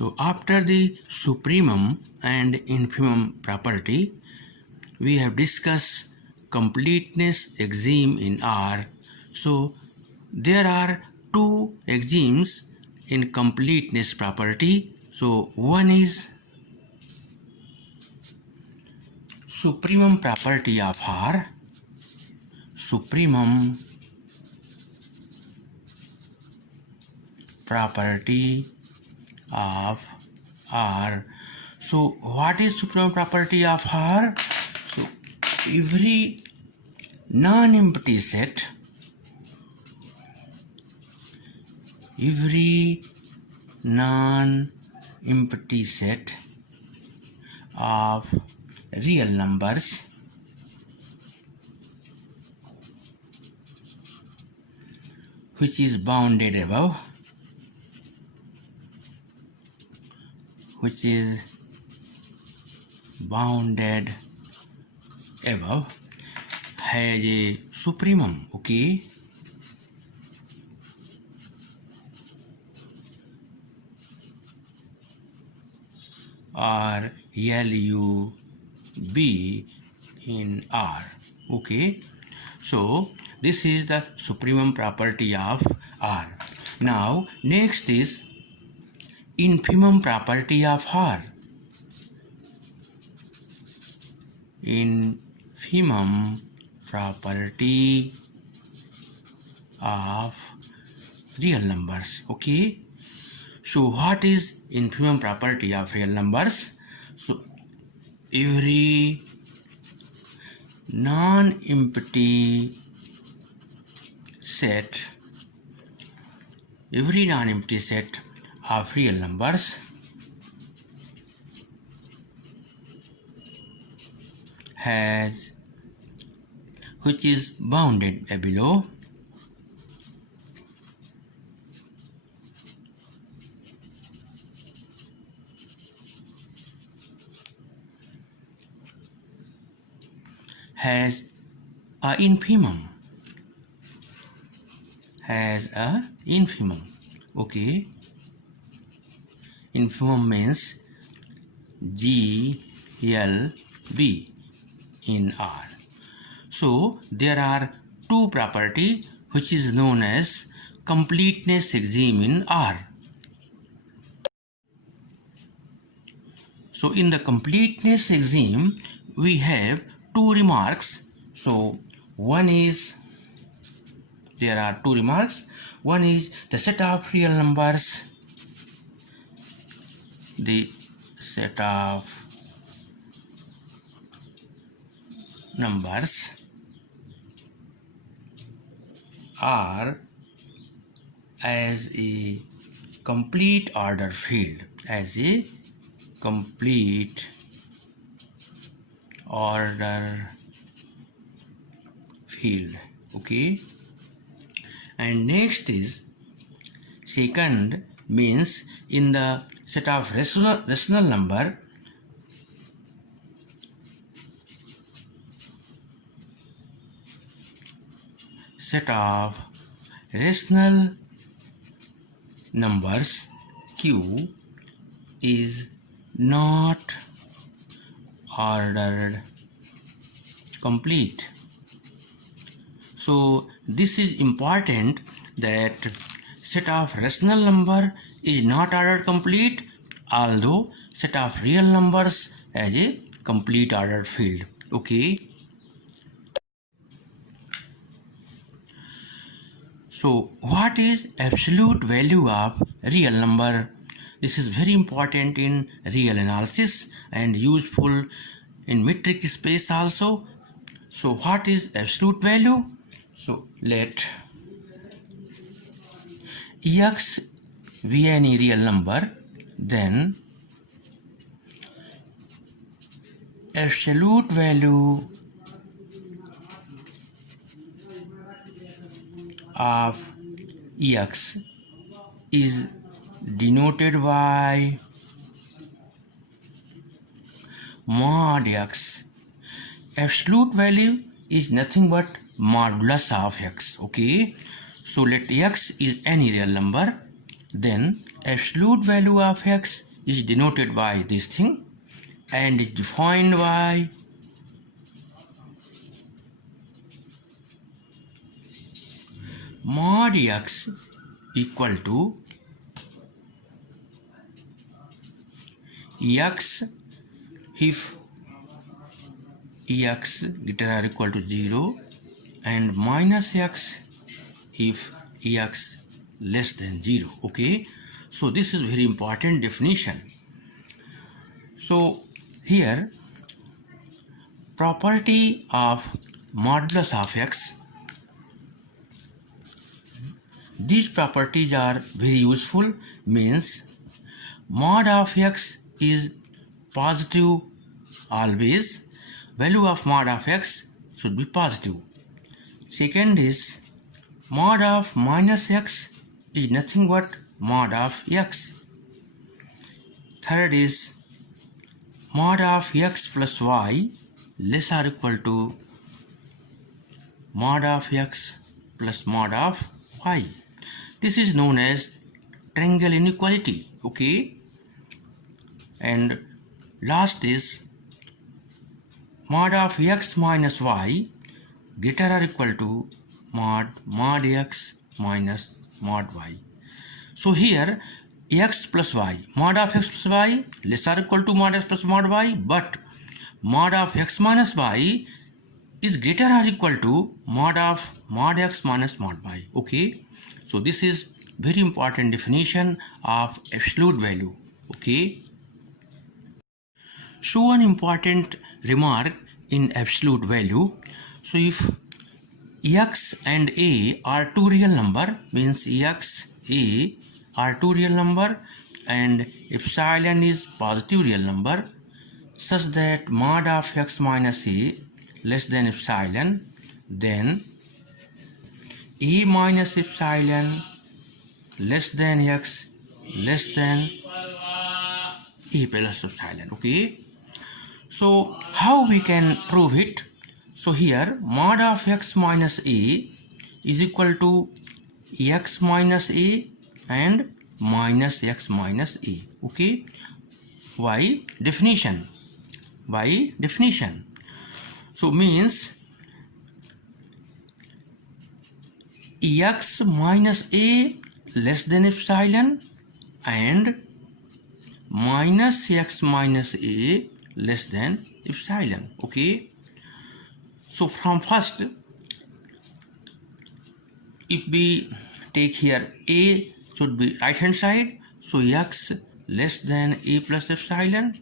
So after the supremum and infimum property, we have discussed completeness axiom in R. So there are two axioms in completeness property. So one is supremum property of R. Supremum property of R. So what is supremum property of R? So every non-empty set, of real numbers which is bounded above, has a supremum. Okay, or LUB in R. Okay, so this is the supremum property of R. Now next is infimum property of R. Infimum property of real numbers. Okay, so what is infimum property of real numbers? So every non-empty set of real numbers which is bounded below has a infimum. Okay, infimum means GLB in R. So there are two property which is known as completeness axiom in R. So in the completeness axiom we have two remarks. So there are two remarks. One is the set of real numbers, are as a complete order field, Okay, and next is second means in the set of rational number numbers Q is not ordered complete. So this is important, that set of rational number is not ordered complete, although set of real numbers has a complete ordered field. Okay, so what is absolute value of real number? This is very important in real analysis and useful in metric space also. So what is absolute value? So let X be any real number, then absolute value of X is denoted by mod X. Absolute value is nothing but modulus of X. Okay, so let X is any real number, then absolute value of X is denoted by this thing and is defined by mod x equal to x if x greater or equal to 0 and minus x if x less than 0. Okay, so this is very important definition. So here property of modulus of x, these properties are very useful. Means mod of x is positive always, value of mod of x should be positive. Second is mod of minus x is nothing but mod of x. Third is mod of x plus y less or equal to mod of x plus mod of y. This is known as triangle inequality. Okay, and last is mod of x minus y greater or equal to mod x minus mod y. So here x plus y, mod of x plus y less or equal to mod x plus mod y, but mod of x minus y is greater or equal to mod of mod x minus mod y. Okay, so this is very important definition of absolute value. Okay, so one important remark in absolute value. So if x and a are two real number, means x, a are two real number and epsilon is positive real number, such that mod of x minus a less than epsilon, then a minus epsilon less than x less than a plus epsilon. Okay, so how we can prove it? So here mod of x minus a is equal to x minus a and minus x minus a. Okay, by definition, by definition. So means x minus a less than epsilon and minus x minus a less than epsilon. Okay, so from first, if we take here a should be right hand side, so x less than a plus epsilon,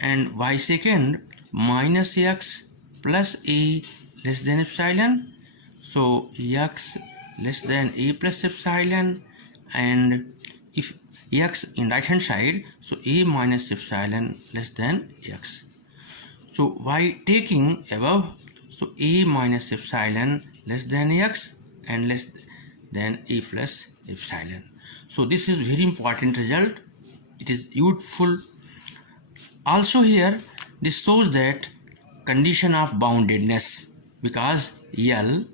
and by second minus x plus a less than epsilon, so x less than a plus epsilon, and if x in right hand side, so a minus epsilon less than x. So by taking above, so a minus epsilon less than x and less than a plus epsilon. So this is very important result. It is useful. Also here this shows that condition of boundedness, because L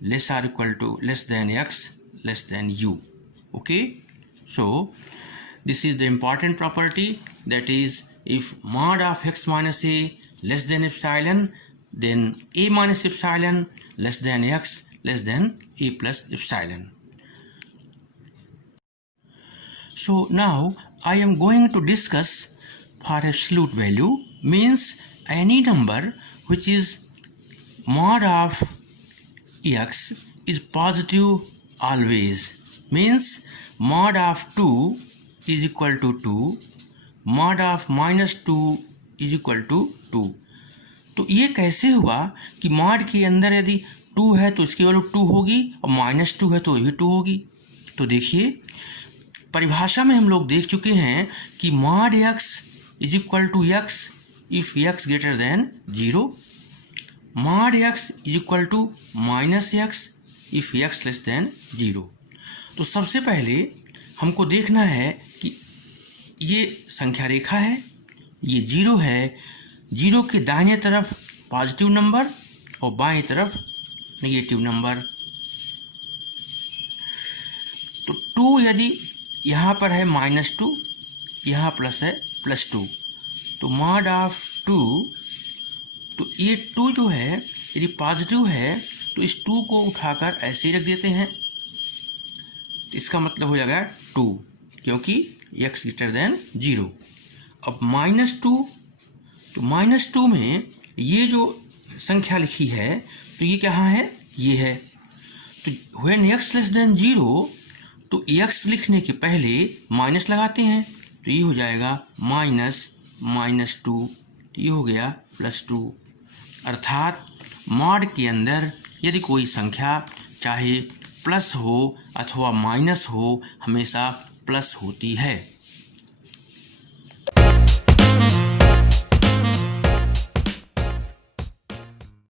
less or equal to less than x less than u. Okay, so this is the important property, that is if mod of x minus a less than epsilon, then a minus epsilon less than x less than a plus epsilon. So now I am going to discuss for absolute value, means any number which is mod of x is positive always, means mod of 2 is equal to 2, mod of minus 2 is equal to 2. तो ये कैसे हुआ कि mod के अंदर यदि 2 है तो इसकी वैल्यू 2 होगी और माइनस 2 है तो ये 2 होगी? तो देखिए परिभाषा में हम लोग देख चुके हैं कि mod x is equal to x if x greater than 0, mod x is equal to minus x if x less than 0. तो सबसे पहले हमको देखना है कि ये संख्या रेखा है, ये 0 है, 0 के दाहिने तरफ पॉजिटिव नंबर और बाएं तरफ नेगेटिव नंबर. तो 2 यदि यहाँ पर है -2 यहाँ प्लस है +2, तो मॉड ऑफ 2, तो ये 2 जो है यदि पॉजिटिव है तो इस 2 को उठाकर ऐसे ही रख देते हैं, तो इसका मतलब हो जाएगा 2, क्योंकि x > 0। अब -2, तो -2 में ये जो संख्या लिखी है तो ये कहाँ है, ये है। तो व्हेन x < 0, तो x लिखने के पहले माइनस लगाते हैं, तो ये हो जाएगा -2, तो ये हो गया +2। अर्थात मॉड के अंदर यदि कोई संख्या चाहे प्लस हो अथवा माइनस हो, हमेशा प्लस होती है।